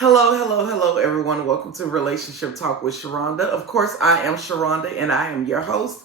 Hello, everyone. Welcome to Relationship Talk with Sharonda. Of course, I am Sharonda, and I am your host.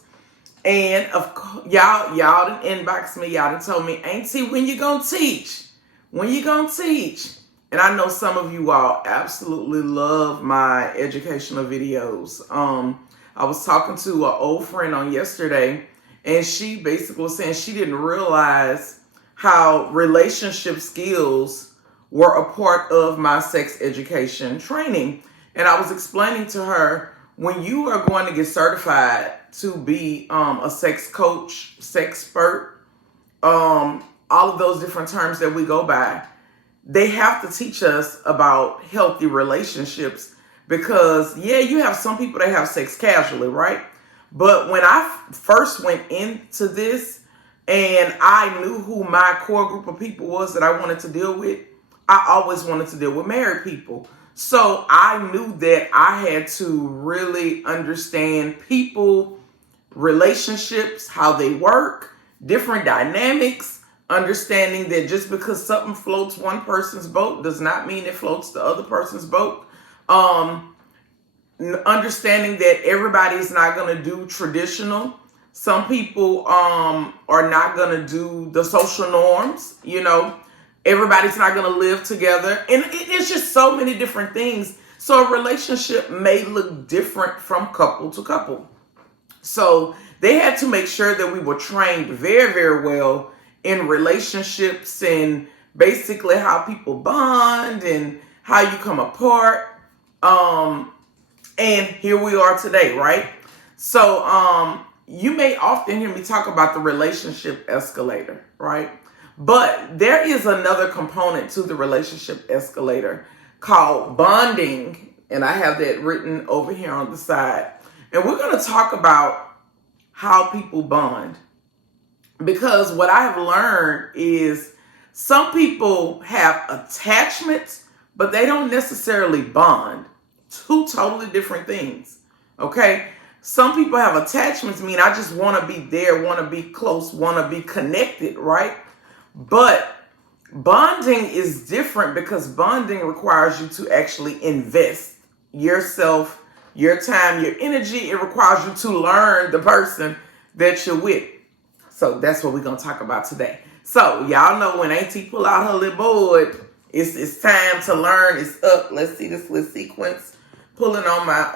And of course, y'all done inbox me. Y'all done told me, Auntie, when you gonna teach? When you gonna teach? And I know some of you all absolutely love my educational videos. I was talking to an old friend on yesterday, and she basically was saying she didn't realize how relationship skills were a part of my sex education training. And I was explaining to her, when you are going to get certified to be a sex coach, sexpert, all of those different terms that we go by, they have to teach us about healthy relationships because, yeah, you have some people that have sex casually, right? But when I first went into this and I knew who my core group of people was that I wanted to deal with, I always wanted to deal with married people. So I knew that I had to really understand people, relationships, how they work, different dynamics, understanding that just because something floats one person's boat does not mean it floats the other person's boat. Understanding that everybody's not going to do traditional. Some people are not going to do the social norms, Everybody's not going to live together. And it's just so many different things. So a relationship may look different from couple to couple. So they had to make sure that we were trained very, very well in relationships and basically how people bond and how you come apart. And here we are today, right? So you may often hear me talk about the relationship escalator, right? But there is another component to the relationship escalator called bonding. And I have that written over here on the side. And we're going to talk about how people bond. Because what I have learned is some people have attachments, but they don't necessarily bond. Two totally different things. Okay? Some people have attachments, mean I just want to be there, want to be close, want to be connected, right? But bonding is different because bonding requires you to actually invest yourself, your time, your energy. It requires you to learn the person that you're with. So that's what we're going to talk about today. So y'all know when Auntie pull out her little board, it's time to learn. It's up. Let's see this little sequence. Pulling on my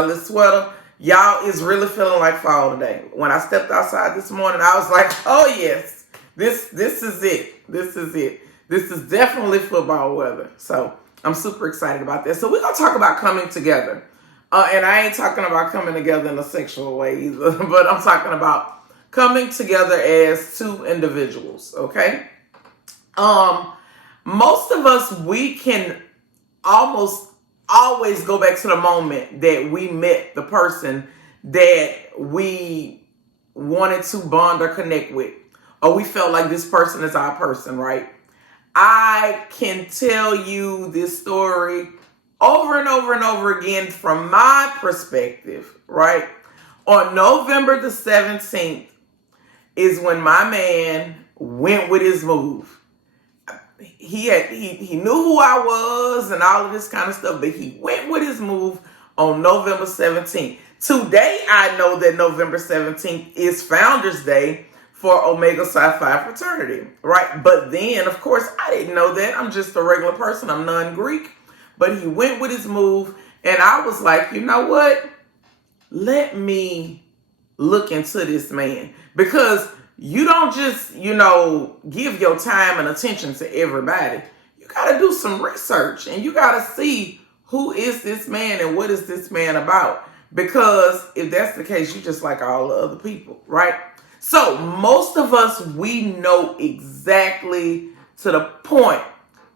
little sweater. Y'all, is really feeling like fall today. When I stepped outside this morning, I was like, oh yes. This is it. This is it. This is definitely football weather. So I'm super excited about that. So we're going to talk about coming together. And I ain't talking about coming together in a sexual way either. But I'm talking about coming together as two individuals. Okay? Most of us, we can almost always go back to the moment that we met the person that we wanted to bond or connect with. Or we felt like this person is our person, right? I can tell you this story over and over and over again from my perspective, right? On November the 17th is when my man went with his move. He knew who I was and all of this kind of stuff, but he went with his move on November 17th. Today, I know that November 17th is Founders Day for Omega Psi Phi fraternity, right? But then, of course, I didn't know that. I'm just a regular person. I'm non-Greek. But he went with his move, and I was like, you know what? Let me look into this man. Because you don't just, give your time and attention to everybody. You got to do some research, and you got to see who is this man and what is this man about. Because if that's the case, you just like all the other people, right? So most of us, we know exactly to the point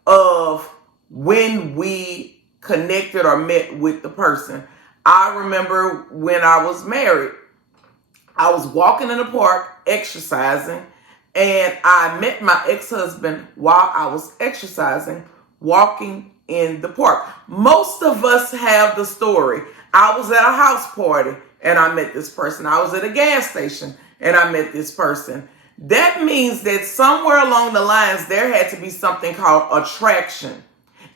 of when we connected or met with the person. I remember when I was married, I was walking in the park exercising, and I met my ex-husband while I was exercising, walking in the park. Most of us have the story. I was at a house party and I met this person. I was at a gas station and I met this person. That means that somewhere along the lines, there had to be something called attraction.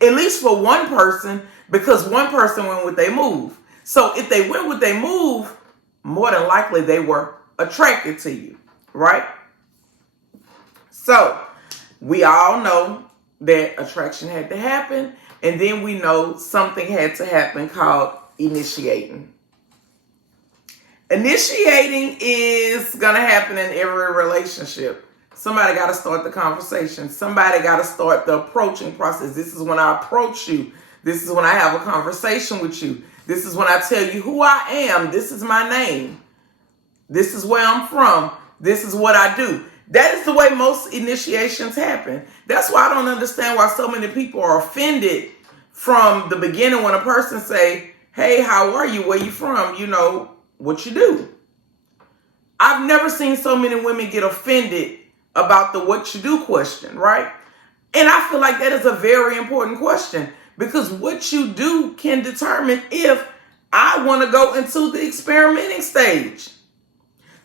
At least for one person, because one person went with their move. So if they went with their move, more than likely they were attracted to you, right? So we all know that attraction had to happen, and then we know something had to happen called initiating. Initiating is going to happen in every relationship. Somebody got to start the conversation. Somebody got to start the approaching process. This is when I approach you. This is when I have a conversation with you. This is when I tell you who I am. This is my name. This is where I'm from. This is what I do. That is the way most initiations happen. That's why I don't understand why so many people are offended from the beginning when a person say, hey, how are you? Where you from? You know, what you do. I've never seen so many women get offended about the what you do question, right? And I feel like that is a very important question, because what you do can determine if I want to go into the experimenting stage.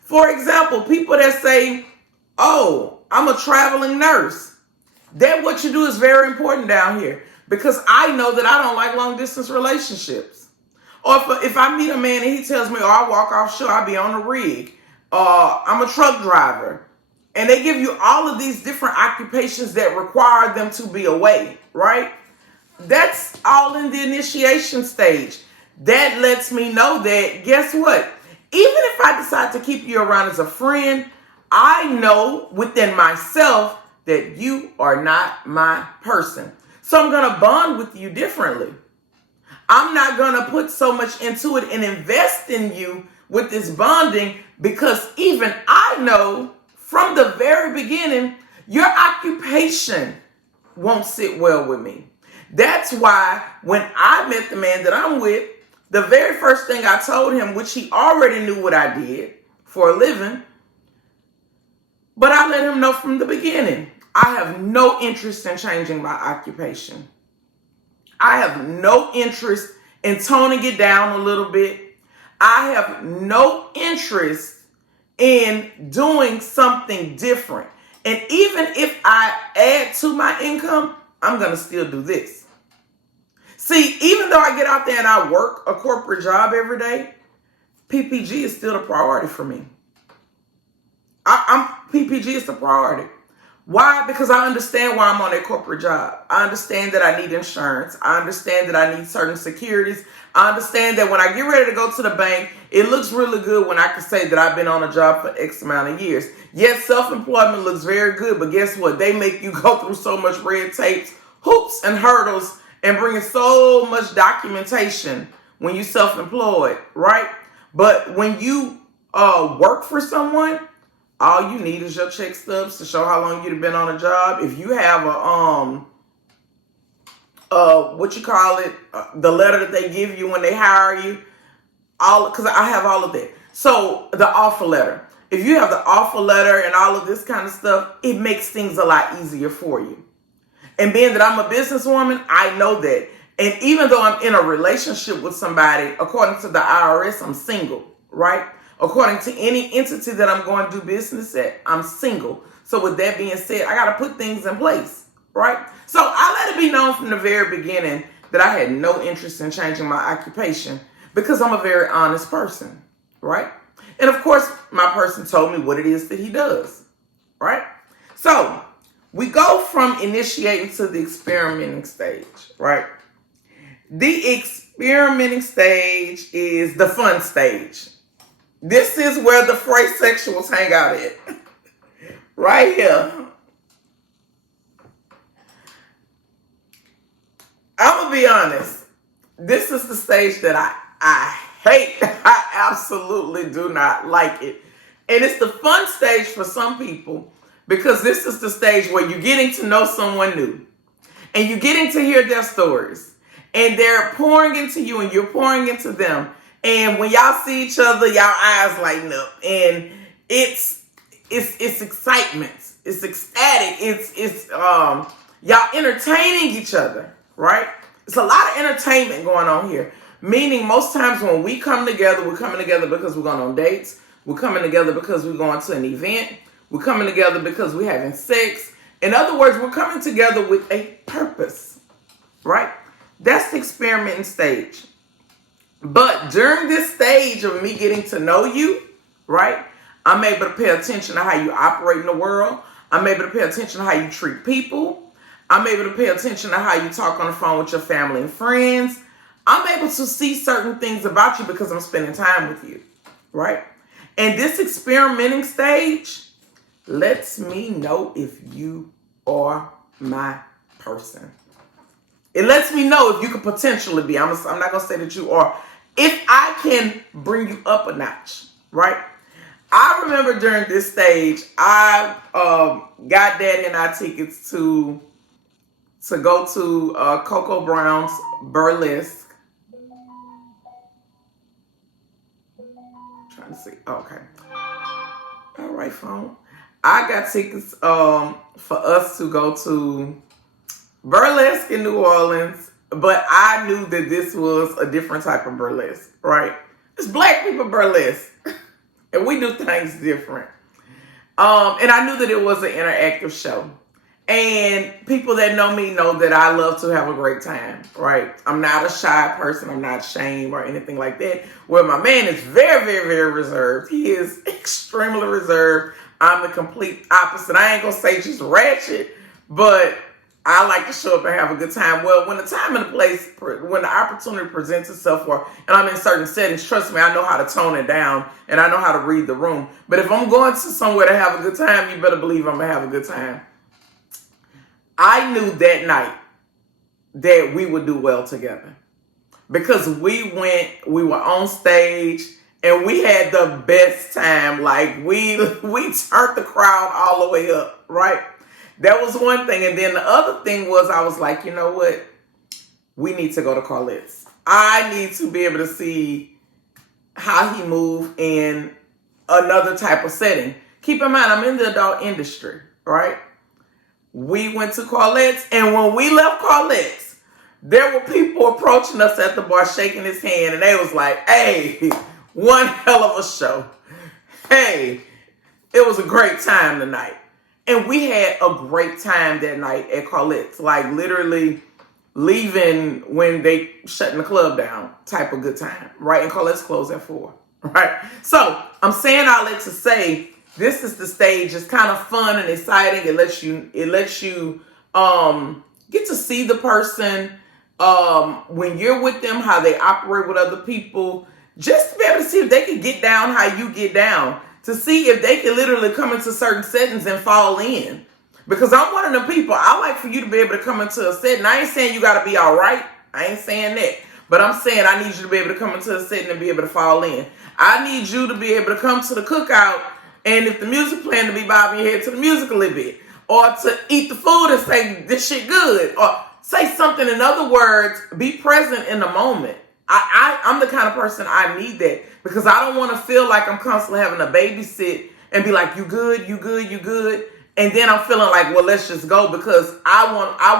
For example, people that say, oh, I'm a traveling nurse. That what you do is very important down here, because I know that I don't like long distance relationships. Or if I meet a man and he tells me, oh, I walk offshore, I'll be on a rig. I'm a truck driver. And they give you all of these different occupations that require them to be away, right? That's all in the initiation stage. That lets me know that, guess what? Even if I decide to keep you around as a friend, I know within myself that you are not my person. So I'm going to bond with you differently. I'm not going to put so much into it and invest in you with this bonding, because even I know from the very beginning, your occupation won't sit well with me. That's why when I met the man that I'm with, the very first thing I told him, which he already knew what I did for a living, but I let him know from the beginning, I have no interest in changing my occupation. I have no interest in toning it down a little bit. I have no interest in doing something different. And even if I add to my income, I'm going to still do this. See, even though I get out there and I work a corporate job every day, PPG is still a priority for me. PPG is the priority. Why? Because I understand why I'm on a corporate job. I understand that I need insurance. I understand that I need certain securities. I understand that when I get ready to go to the bank, it looks really good when I can say that I've been on a job for X amount of years. Yes, self-employment looks very good, but guess what? They make you go through so much red tape, hoops and hurdles, and bringing so much documentation when you're self-employed, right? But when you work for someone, all you need is your check stubs to show how long you've been on a job. If you have the letter that they give you when they hire you, because I have all of that. So the offer letter. If you have the offer letter and all of this kind of stuff, it makes things a lot easier for you. And being that I'm a businesswoman, I know that. And even though I'm in a relationship with somebody, according to the IRS, I'm single, right? According to any entity that I'm going to do business at, I'm single. So with that being said, I got to put things in place, right? So I let it be known from the very beginning that I had no interest in changing my occupation, because I'm a very honest person, right? And of course, my person told me what it is that he does, right? So we go from initiating to the experimenting stage, right? The experimenting stage is the fun stage. This is where the phrase sexuals hang out at. Right here. I'm going to be honest. This is the stage that I hate. I absolutely do not like it. And it's the fun stage for some people, because this is the stage where you're getting to know someone new. And you're getting to hear their stories. And they're pouring into you and you're pouring into them. And when y'all see each other, y'all eyes lighten up, and it's excitement, it's ecstatic, it's y'all entertaining each other, right? It's a lot of entertainment going on here. Meaning, most times when we come together, we're coming together because we're going on dates. We're coming together because we're going to an event. We're coming together because we're having sex. In other words, we're coming together with a purpose, right? experimenting stage. But during this stage of me getting to know you, right, I'm able to pay attention to how you operate in the world. I'm able to pay attention to how you treat people. I'm able to pay attention to how you talk on the phone with your family and friends. I'm able to see certain things about you because I'm spending time with you, right? And this experimenting stage lets me know if you are my person. It lets me know if you could potentially be. I'm not going to say that you are. If I can bring you up a notch, right? I remember during this stage, I got Daddy and I tickets to go to Coco Brown's Burlesque. Trying to see. Okay. All right, phone. I got tickets for us to go to Burlesque in New Orleans, but I knew that this was a different type of burlesque, right? It's black people burlesque, and we do things different. And I knew that it was an interactive show. And people that know me know that I love to have a great time, right? I'm not a shy person. I'm not ashamed or anything like that. Well, my man is very, very, very reserved. He is extremely reserved. I'm the complete opposite. I ain't going to say just ratchet, but I like to show up and have a good time. Well, when the time and the place, when the opportunity presents itself, and I'm in certain settings, trust me, I know how to tone it down and I know how to read the room. But if I'm going to somewhere to have a good time, you better believe I'm going to have a good time. I knew that night that we would do well together because we were on stage and we had the best time. Like we turned the crowd all the way up, right? That was one thing. And then the other thing was I was like, you know what? We need to go to Carlette's. I need to be able to see how he moved in another type of setting. Keep in mind, I'm in the adult industry, right? We went to Carlette's, and when we left Carlette's, there were people approaching us at the bar, shaking his hand, and they was like, hey, one hell of a show. Hey, it was a great time tonight. And we had a great time that night at Carlette's, like literally leaving when they shutting the club down type of good time, right? And Carlette's closed at 4, right? So I'm saying all that to say, this is the stage. It's kind of fun and exciting. It lets you get to see the person when you're with them, how they operate with other people, just to be able to see if they can get down how you get down, to see if they can literally come into certain settings and fall in. Because I'm one of the people, I like for you to be able to come into a setting. I ain't saying you got to be all right. I ain't saying that. But I'm saying I need you to be able to come into a setting and be able to fall in. I need you to be able to come to the cookout, and if the music playing, to be bobbing your head to the music a little bit. Or to eat the food and say, this shit good. Or say something. In other words, be present in the moment. I'm the kind of person I need that. Because I don't want to feel like I'm constantly having to babysit and be like, you good, you good, you good. And then I'm feeling like, well, let's just go. Because I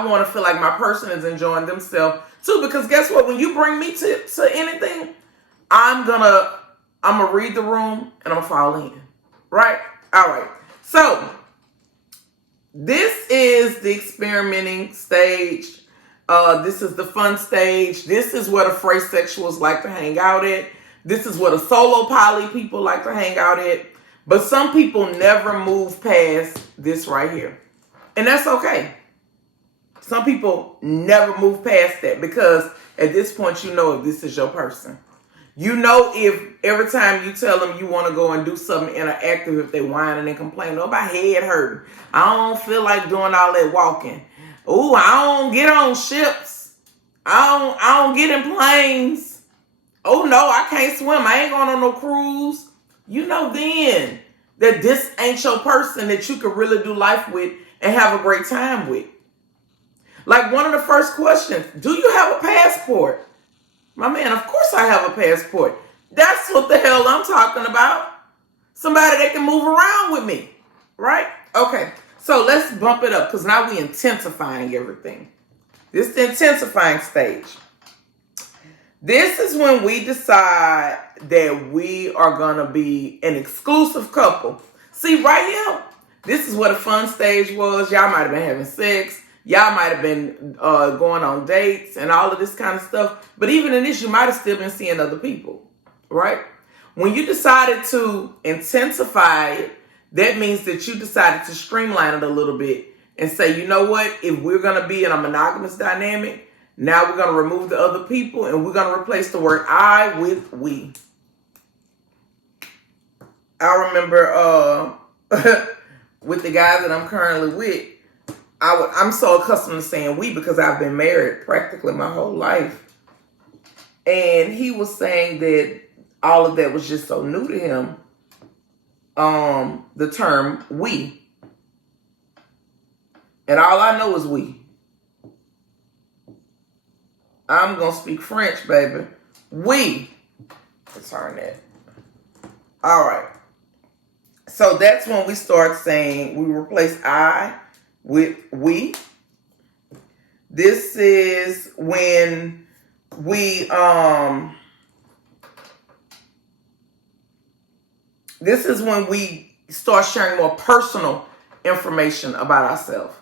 want to feel like my person is enjoying themselves too. Because guess what? When you bring me to anything, I'm gonna read the room and I'm gonna fall in. Right? All right. So this is the experimenting stage. This is the fun stage. This is where the phrase sexuals like to hang out at. This is where the solo poly people like to hang out at. But some people never move past this right here. And that's okay. Some people never move past that because at this point you know if this is your person. You know if every time you tell them you want to go and do something interactive, if they whining and complaining, oh, my head hurting. I don't feel like doing all that walking. Ooh, I don't get on ships. I don't get in planes. Oh, no, I can't swim. I ain't going on no cruise. You know then that this ain't your person that you can really do life with and have a great time with. Like one of the first questions, do you have a passport? My man, of course I have a passport. That's what the hell I'm talking about. Somebody that can move around with me, right? Okay, so let's bump it up because now we intensifying everything. This is the intensifying stage. This is when we decide that we are going to be an exclusive couple. See, right here, this is what a fun stage was. Y'all might have been having sex. Y'all might have been going on dates and all of this kind of stuff. But even in this, you might have still been seeing other people, right? When you decided to intensify it, that means that you decided to streamline it a little bit and say, you know what? If we're going to be in a monogamous dynamic, now we're going to remove the other people and we're going to replace the word I with we. I remember with the guys that I'm currently with, I'm so accustomed to saying we because I've been married practically my whole life. And he was saying that all of that was just so new to him, the term we. And all I know is we. I'm going to speak French, baby. We. Return that. All right. So that's when we start saying we replace I with we. This is when we start sharing more personal information about ourselves.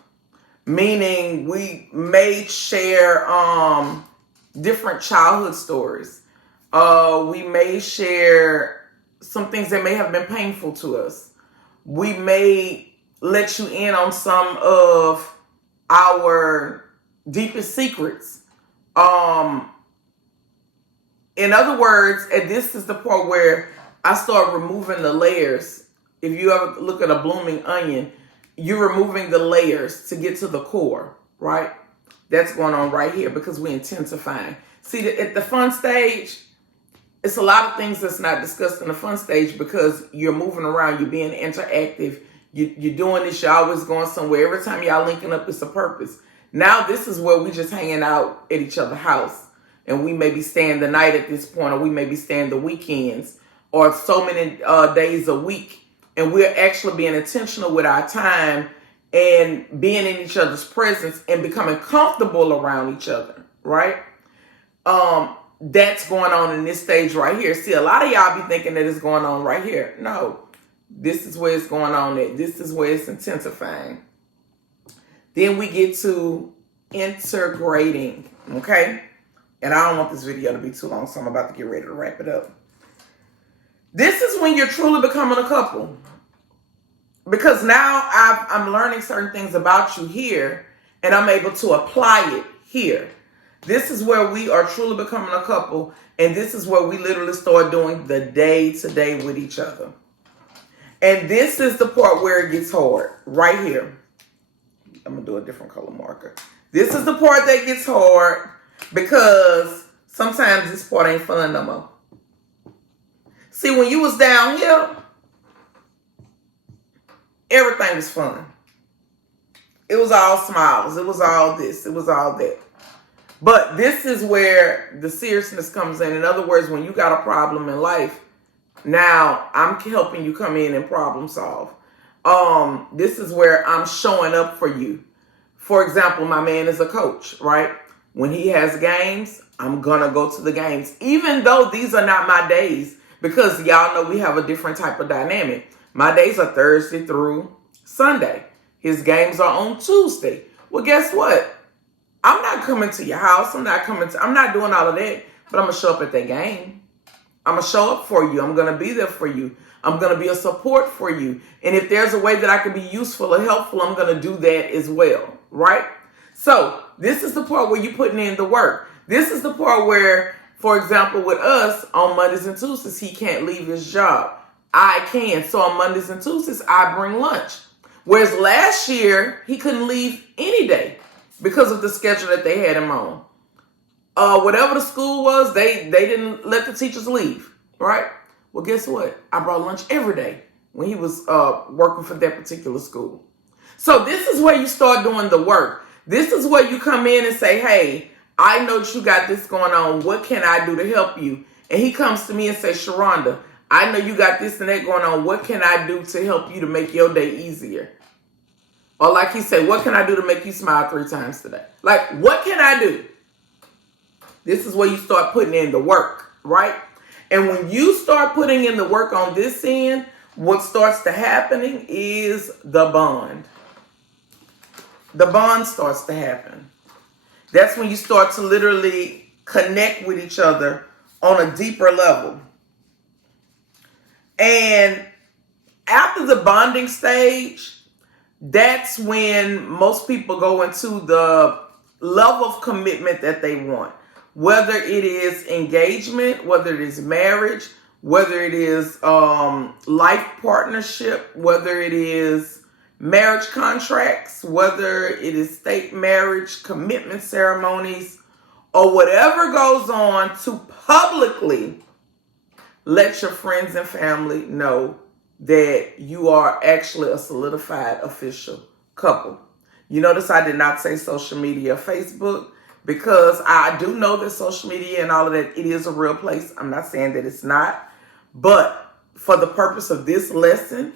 Meaning we may share different childhood stories. We may share some things that may have been painful to us. We may let you in on some of our deepest secrets. In other words, and this is the part where I start removing the layers. If you ever look at a blooming onion, you're removing the layers to get to the core, right? That's going on right here because we're intensifying. See, at the fun stage, it's a lot of things that's not discussed in the fun stage because you're moving around, you're being interactive, you're doing this, you're always going somewhere. Every time y'all linking up, it's a purpose. Now this is where we just hanging out at each other's house. And we may be staying the night at this point, or we may be staying the weekends, or so many days a week. And we're actually being intentional with our time and being in each other's presence and becoming comfortable around each other, right? That's going on in this stage right here. See, a lot of y'all be thinking that it's going on right here. No, this is where it's going on at. This is where it's intensifying. Then we get to integrating, okay? And I don't want this video to be too long, so I'm about to get ready to wrap it up. This is when you're truly becoming a couple. Because now I'm learning certain things about you here, and I'm able to apply it here. This is where we are truly becoming a couple, and this is where we literally start doing the day-to-day with each other. And this is the part where it gets hard, right here. I'm going to do a different color marker. This is the part that gets hard because sometimes this part ain't fun no more. See, when you was down here, everything was fun. It was all smiles. It was all this. It was all that. But this is where the seriousness comes in. In other words, when you got a problem in life, now I'm helping you come in and problem solve. This is where I'm showing up for you. For example, my man is a coach, right? When he has games, I'm going to go to the games. Even though these are not my days, because y'all know we have a different type of dynamic. My days are Thursday through Sunday. His games are on Tuesday. Well, guess what? I'm not coming to your house. I'm not doing all of that, but I'm going to show up at that game. I'm going to show up for you. I'm going to be there for you. I'm going to be a support for you. And if there's a way that I can be useful or helpful, I'm going to do that as well, right? So this is the part where you're putting in the work. This is the part where, for example, with us on Mondays and Tuesdays, he can't leave his job. I can. So on Mondays and Tuesdays, I bring lunch. Whereas last year, he couldn't leave any day because of the schedule that they had him on. Whatever the school was, they didn't let the teachers leave, right? Well, guess what? I brought lunch every day when he was working for that particular school. So this is where you start doing the work. This is where you come in and say, hey, I know that you got this going on. What can I do to help you? And he comes to me and says, Sharonda, I know you got this and that going on. What can I do to help you to make your day easier? Or like he said, what can I do to make you smile 3 times today? Like, what can I do? This is where you start putting in the work, right? And when you start putting in the work on this end, what starts to happening is the bond. the bond starts to happen. That's when you start to literally connect with each other on a deeper level. And after the bonding stage, that's when most people go into the level of commitment that they want. Whether it is engagement, whether it is marriage, whether it is life partnership, whether it is marriage contracts, whether it is state marriage, commitment ceremonies, or whatever goes on to publicly let your friends and family know that you are actually a solidified official couple. You notice I did not say social media or Facebook, because I do know that social media and all of that, it is a real place. I'm not saying that it's not. But for the purpose of this lesson,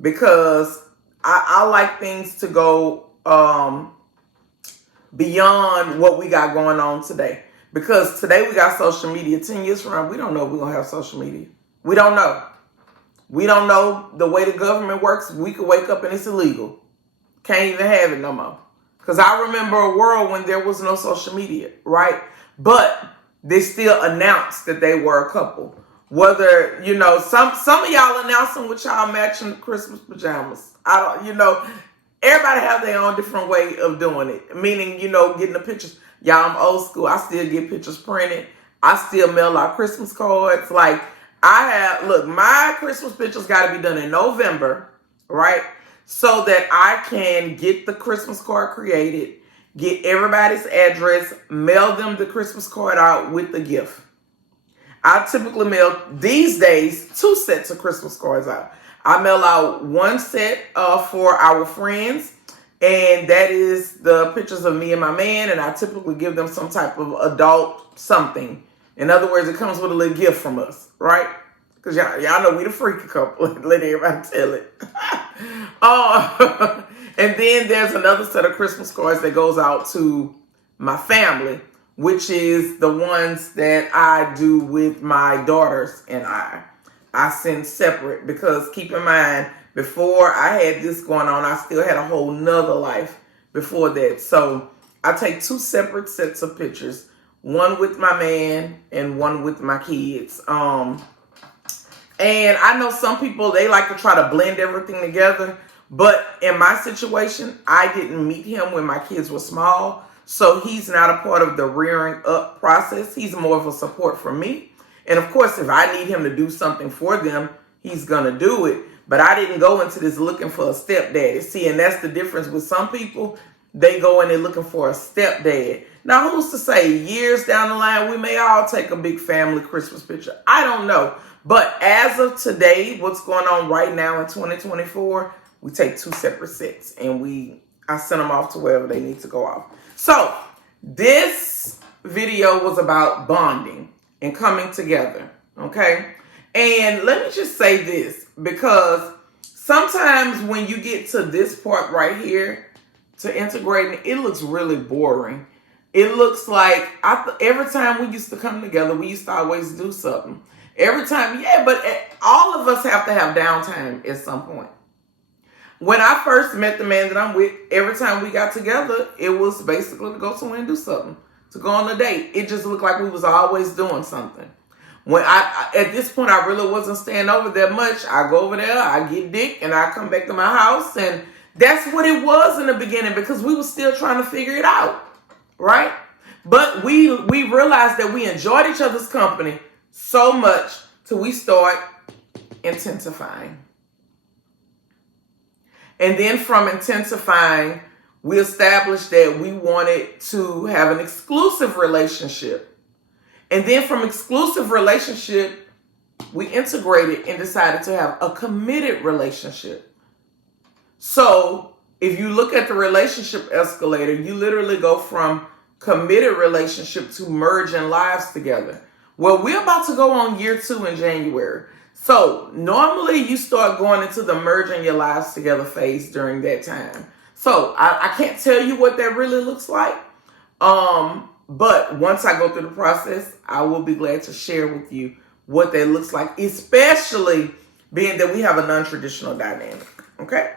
because I like things to go beyond what we got going on today. Because today we got social media. 10 years from now, we don't know if we're going to have social media. We don't know. We don't know the way the government works. We could wake up and it's illegal. Can't even have it no more. Because I remember a world when there was no social media, right? But they still announced that they were a couple. Whether, some of y'all announcing with y'all matching Christmas pajamas. Everybody have their own different way of doing it. Meaning, getting the pictures. Y'all, I'm old school. I still get pictures printed. I still mail out Christmas cards. Like, my Christmas pictures got to be done in November, right? So that I can get the Christmas card created, get everybody's address, mail them the Christmas card out with the gift. I typically mail, these days, 2 sets of Christmas cards out. I mail out 1 set for our friends, and that is the pictures of me and my man, and I typically give them some type of adult something. In other words, it comes with a little gift from us, right? Because y'all know we the freaky couple. Let everybody tell it. And then there's another set of Christmas cards that goes out to my family, which is the ones that I do with my daughters and I send separate, because keep in mind, before I had this going on, I still had a whole nother life before that. So I take 2 separate sets of pictures, one with my man and one with my kids. And I know some people, they like to try to blend everything together. But in my situation, I didn't meet him when my kids were small. So he's not a part of the rearing up process. He's more of a support for me. And of course, if I need him to do something for them, he's going to do it. But I didn't go into this looking for a stepdaddy. See, and that's the difference with some people. They go in there looking for a stepdad. Now, who's to say years down the line, we may all take a big family Christmas picture? I don't know. But as of today, what's going on right now in 2024, we take 2 separate sets and I send them off to wherever they need to go off. So this video was about bonding and coming together, okay? And let me just say this, because sometimes when you get to this part right here, to integrating, it looks really boring. It looks like every time we used to come together, we used to always do something. Every time, but all of us have to have downtime at some point. When I first met the man that I'm with, every time we got together, it was basically to go somewhere and do something, to go on a date. It just looked like we was always doing something. When at this point, I really wasn't staying over there much. I go over there, I get dick, and I come back to my house, and that's what it was in the beginning, because we were still trying to figure it out, right? But we realized that we enjoyed each other's company so much till we start intensifying. And then from intensifying, we established that we wanted to have an exclusive relationship. And then from exclusive relationship, we integrated and decided to have a committed relationship. So if you look at the relationship escalator, you literally go from committed relationship to merging lives together. Well, we're about to go on year 2 in January. So normally you start going into the merging your lives together phase during that time. So I can't tell you what that really looks like. But once I go through the process, I will be glad to share with you what that looks like, especially being that we have a non-traditional dynamic. Okay?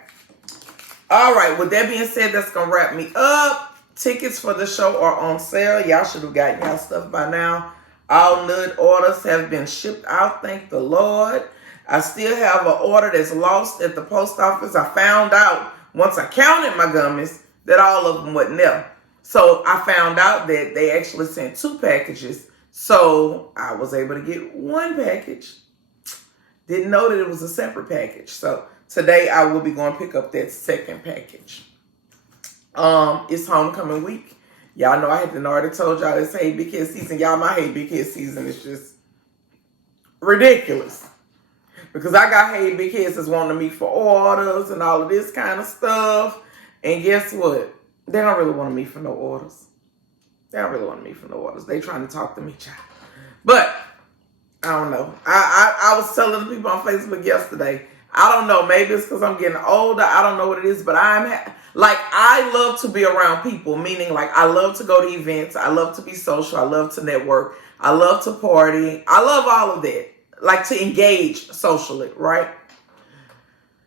All right, with that being said, that's going to wrap me up. Tickets for the show are on sale. Y'all should have gotten y'all stuff by now. All NUD orders have been shipped out, thank the Lord. I still have an order that's lost at the post office. I found out, once I counted my gummies, that all of them wasn't there. So I found out that they actually sent 2 packages. So I was able to get 1 package. Didn't know that it was a separate package. So today I will be going to pick up that 2nd package. It's homecoming week. Y'all know I had already told y'all it's Hey Big Kid season. Y'all, my Hey Big Kid season is just ridiculous. Because I got Hey Big Kids that's wanting me for orders and all of this kind of stuff. And guess what? They don't really want me for no orders. They don't really want me for no orders. They trying to talk to me, child. But I don't know. I was telling the people on Facebook yesterday, I don't know. Maybe it's because I'm getting older. I don't know what it is. But I love to be around people. Meaning, like, I love to go to events. I love to be social. I love to network. I love to party. I love all of that. Like, to engage socially, right?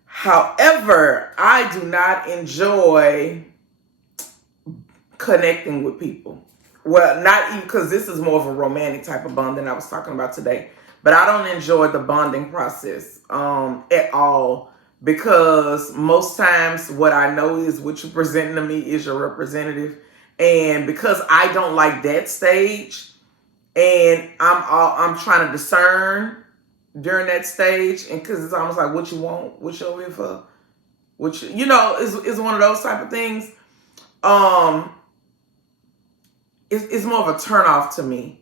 However, I do not enjoy connecting with people. Well, not even, because this is more of a romantic type of bond than I was talking about today. But I don't enjoy the bonding process at all, because most times what I know is what you're presenting to me is your representative. And because I don't like that stage, and I'm trying to discern during that stage, and because it's almost like, what you want, what you over here for, what is one of those type of things. It's more of a turnoff to me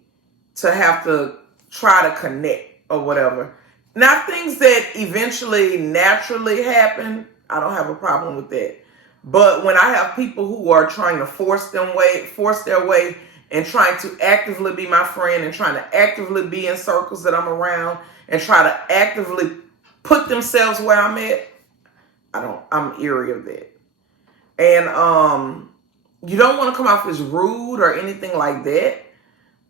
to have to try to connect or whatever. Now, things that eventually naturally happen, I don't have a problem with that. But when I have people who are trying to force their way and trying to actively be my friend and trying to actively be in circles that I'm around and try to actively put themselves where I'm at, I'm eerie of that. And you don't want to come off as rude or anything like that.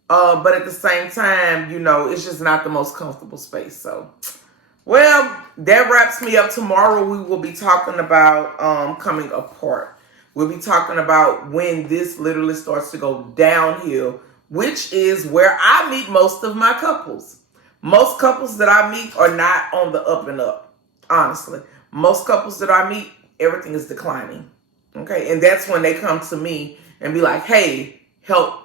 But at the same time, it's just not the most comfortable space. So, well, that wraps me up. Tomorrow we will be talking about coming apart. We'll be talking about when this literally starts to go downhill, which is where I meet most of my couples. Most couples that I meet are not on the up and up, honestly. Most couples that I meet, everything is declining. Okay, and that's when they come to me and be like, hey, help.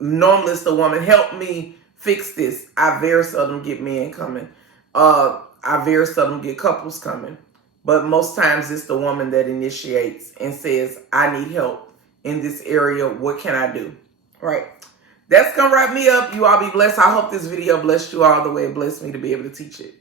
Normally it's the woman, help me fix this. I very seldom get men coming. I very seldom get couples coming. But most times it's the woman that initiates and says, I need help in this area. What can I do? Right. That's going to wrap me up. You all be blessed. I hope this video blessed you all the way it blessed me to be able to teach it.